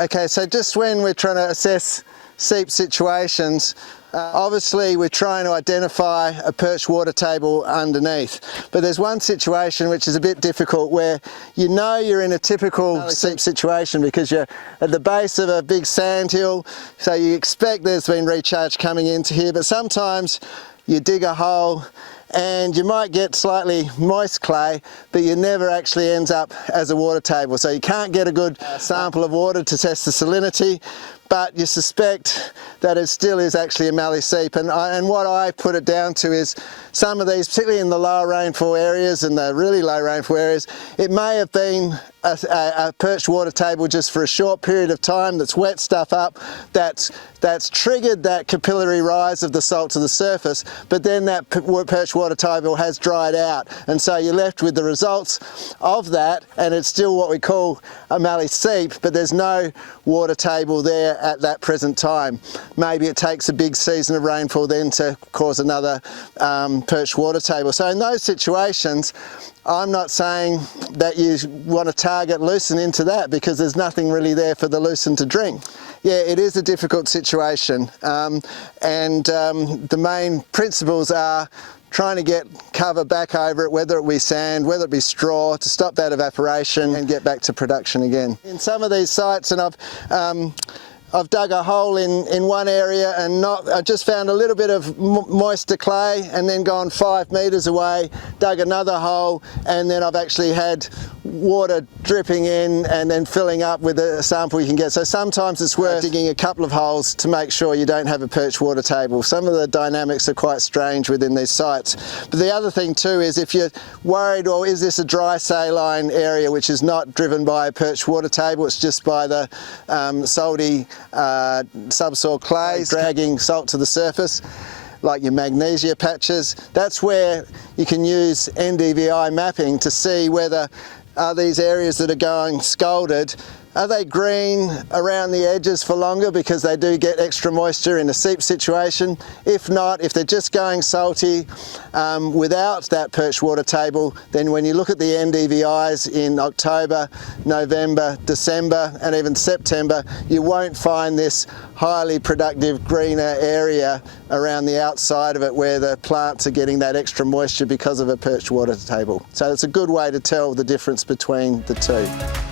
Okay, so just when we're trying to assess seep situations, obviously we're trying to identify a perched water table underneath, but there's one situation which is a bit difficult where you know you're in a typical seep situation because you're at the base of a big sand hill, so you expect there's been recharge coming into here, but sometimes you dig a hole and you might get slightly moist clay, but you never actually ends up as a water table, so you can't get a good sample of water to test the salinity, but you suspect that it still is actually a Mallee seep. And what I put it down to is some of these, particularly in the lower rainfall areas and the really low rainfall areas, it may have been a perched water table just for a short period of time that's wet stuff up, that's triggered that capillary rise of the salt to the surface, but then that perched water table has dried out, and so you're left with the results of that, and it's still what we call a Mallee seep, but there's no water table there at that present time. Maybe it takes a big season of rainfall then to cause another perched water table. So in those situations, I'm not saying that you want to target lucerne into that because there's nothing really there for the lucerne to drink. Yeah, it is a difficult situation, and the main principles are trying to get cover back over it, whether it be sand, whether it be straw, to stop that evaporation and get back to production again. In some of these sites, and I've dug a hole in one area and I just found a little bit of moisture clay, and then gone 5 metres away, dug another hole, and then I've actually had water dripping in and then filling up with a sample you can get. So sometimes it's worth digging a couple of holes to make sure you don't have a perched water table. Some of the dynamics are quite strange within these sites. But the other thing too is if you're worried, or is this a dry saline area which is not driven by a perched water table, it's just by the salty subsoil clays dragging salt to the surface, like your magnesia patches, that's where you can use NDVI mapping to see whether these areas that are going scalded, are they green around the edges for longer because they do get extra moisture in a seep situation? If not, if they're just going salty without that perched water table, then when you look at the NDVIs in October, November, December and even September, you won't find this highly productive greener area around the outside of it where the plants are getting that extra moisture because of a perched water table. So it's a good way to tell the difference between the two.